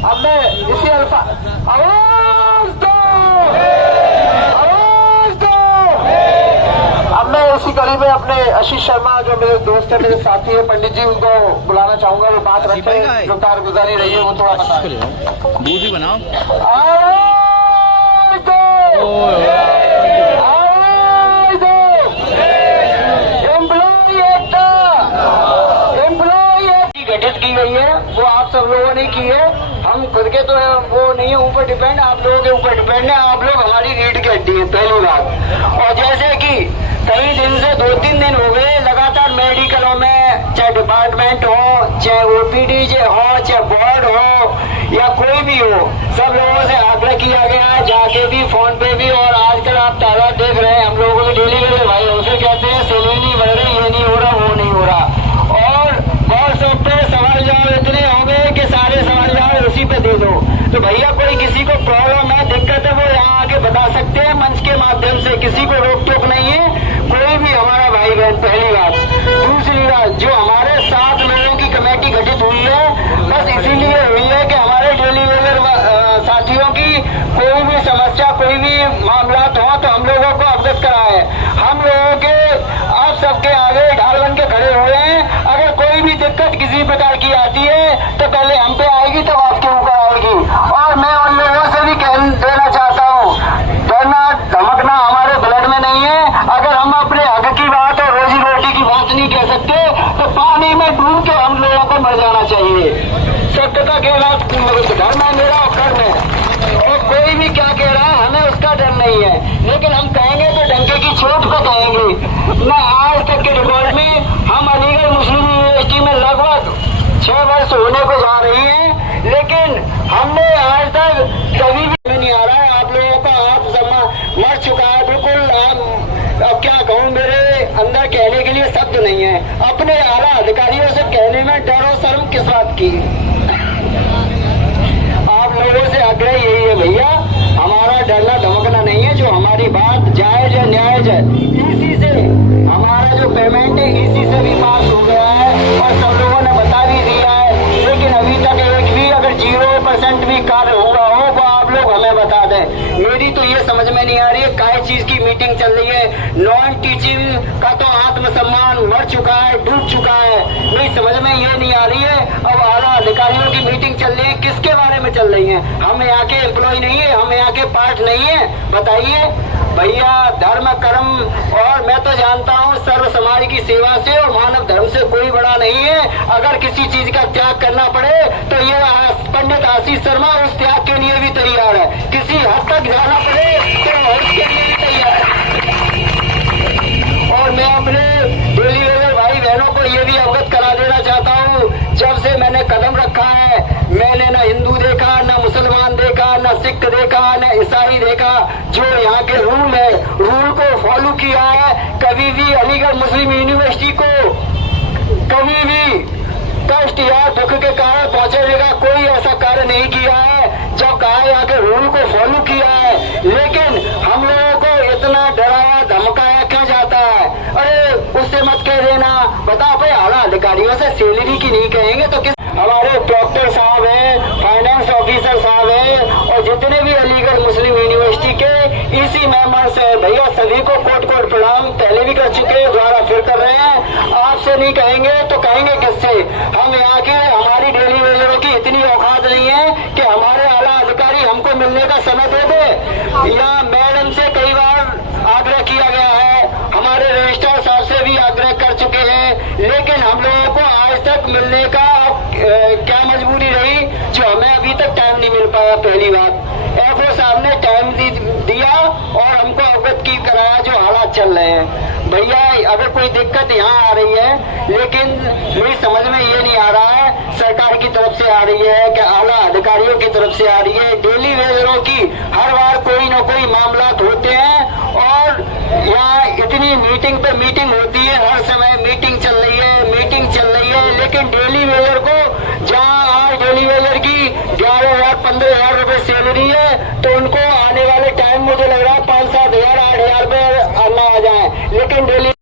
अब मैं इसी आवाज दो, आवाज दो। अब मैं इसी कड़ी में अपने आशीष शर्मा जो मेरे दोस्त है, मेरे साथी है, पंडित जी, उनको बुलाना चाहूंगा। वो बात रखते हैं जो कारगुजारी रही है वो थोड़ा बताएं। दूध ही बनाओ। आवाज दो, आवाज दो। एम्प्लॉय एकता, एम्प्लॉय गठित की गई है, वो आप सब लोगों ने की है। हम खुद के तो वो नहीं है ऊपर डिपेंड, आप लोगों के ऊपर डिपेंड है। आप लोग हमारी रीढ़ की हड्डी है, पहली बात। और जैसे कि कई दिन से 2-3 दिन हो गए लगातार मेडिकलों में, चाहे डिपार्टमेंट हो, चाहे ओपीडी हो, चाहे बोर्ड हो या कोई भी हो, सब लोगों से आग्रह किया गया है, जाके भी, फोन पे भी। और आजकल आप तादाद देख रहे हैं, हम लोगों की डेली वेज भाई उनसे कहते हैं सैलरी नहीं बढ़ रही, ये नहीं हो रहा, वो नहीं हो रहा। और बहुत सब पे सवाल जवाब इतने हो गए कि सारे सवाल जवाब उसी पे दे दो। तो भैया कोई किसी को प्रॉब्लम है, दिक्कत है, वो यहाँ आके बता सकते हैं मंच के माध्यम से, किसी को रोक टोक नहीं है, कोई भी हमारा भाई बहन। पहली बात। दूसरी बात, जो हमारे 7 लोगों की कमेटी गठित हुई है, बस इसीलिए हुई है कि हमारे डेली वेजर साथियों की कोई भी समस्या, कोई भी मामला हो तो हम लोगों को अवगत कराए। हम लोगों के आप सबके आगे ढाल बन के खड़े हुए हैं। अगर कोई भी दिक्कत किसी प्रकार की आती है तो पहले हम पे आएगी, तब आपके ऊपर आएगी। और मैं उन लोगों से भी कह देना चाहता हूँ, डरना धमकना हमारे ब्लड में नहीं है। अगर हम अपने हक की बात और रोजी रोटी की बात नहीं कह सकते तो पानी में डूब के हम लोगों को मर जाना चाहिए। सत्यता के साथ धर्म है मेरा और कर्म है, और कोई भी क्या कह रहा है हमें उसका डर नहीं है। लेकिन हम कहेंगे तो डंके की चोट पे कहेंगे। मैं आज तक के रिकॉर्ड में, हम अलीगढ़ मुस्लिम यूनिवर्सिटी में लगभग 6 वर्ष होने को जा रही है, लेकिन हमने आज तक कभी भी नहीं आ रहा है। आप लोगों का आप मर चुका है बिल्कुल। अब क्या कहूँ, मेरे अंदर कहने के लिए शब्द नहीं है। अपने आला अधिकारियों से कहने में डर और शर्म किस बात की। आप लोगों से आग्रह यही है भैया, हमारा डरना धमकना नहीं है। जो हमारी बात जायज है, न्यायज है, इसी से हमारा जो पेमेंट है इसी से भी पास हो गया है और सब लोगों ने बता भी दिया है। लेकिन अभी तक एक भी अगर 0% भी कार्य हुआ हो वो आप लोग हमें बता दें। मेरी तो ये समझ में नहीं आ रही है काय चीज की मीटिंग चल रही है। नॉन टीचिंग का तो आत्मसम्मान मर चुका है, डूब चुका है। मेरी समझ में ये नहीं आ रही है। अब आला अधिकारियों की मीटिंग चल रही है, किसके बारे में चल रही है? हम यहाँ के एम्प्लॉय नहीं है, हम यहाँ के पार्ट नहीं है। बताइए भैया, धर्म कर्म और मैं तो जानता हूँ सर्व समाज की सेवा से और मानव धर्म से कोई बड़ा नहीं है। अगर किसी चीज का त्याग करना पड़े तो ये पंडित आशीष शर्मा उस त्याग के लिए भी तैयार है। किसी हद तक जाना पड़े तो उसके लिए भी तैयार है। और मैं अपने डेली वेजर भाई बहनों को ये भी अवगत करा देना चाहता हूँ, जब से मैंने कदम रखा है मैंने न हिंदू देखा, न मुसलमान देखा, न सिख देखा, न ईसाई देखा। जो यहाँ के रूल है, रूल को फॉलो किया है। कभी भी अलीगढ़ मुस्लिम यूनिवर्सिटी को कभी भी कष्ट या दुख के कारण पहुंचने का कोई ऐसा कार्य नहीं किया है। जब कहा यहाँ के रूल को फॉलो किया है, लेकिन हम लोगों को इतना डराया धमकाया क्यों जाता है? अरे उससे मत कह देना, बताओ भाई आला अधिकारियों से सैलरी की नहीं कहेंगे तो किस? हमारे डॉक्टर साहब हैं, फाइनेंस ऑफिसर साहब हैं और जितने भी अलीगढ़ मुस्लिम यूनिवर्सिटी के इसी मेंबर्स हैं भैया, सभी को कोट कोट प्रणाम। पहले भी कर चुके हैं, दोबारा फिर कर रहे हैं। आपसे नहीं कहेंगे तो कहेंगे किससे? हम यहाँ के, हमारी डेली वेजरों की इतनी औकात नहीं है कि हमारे आला अधिकारी हमको मिलने का समय दे दे। या मैडम से कई बार आग्रह किया गया है, हमारे रजिस्ट्रार साहब से भी आग्रह कर चुके हैं, लेकिन हम लोगों को आज तक मिलने का क्या मजबूरी रही जो हमें अभी तक टाइम नहीं मिल पाया। पहली बात, एफओ साहब ने टाइम दिया और हमको अवगत की कराया जो हालात चल रहे हैं। भैया अगर कोई दिक्कत यहाँ आ रही है, लेकिन मेरी समझ में ये नहीं आ रहा है सरकार की तरफ से आ रही है कि आला अधिकारियों की तरफ से आ रही है। डेली वेजरों की हर बार कोई न कोई मामला होते हैं और यहाँ इतनी मीटिंग पे मीटिंग होती है, हर समय मीटिंग चल रही है, मीटिंग चल रही है। लेकिन डेली वेजर को, जहाँ आज डेली वेजर की 11,000-15,000 रुपए सैलरी है, तो उनको आने वाले टाइम मुझे लग रहा है 5-7,000-8,000 रुपए आना आ जाए। लेकिन डेली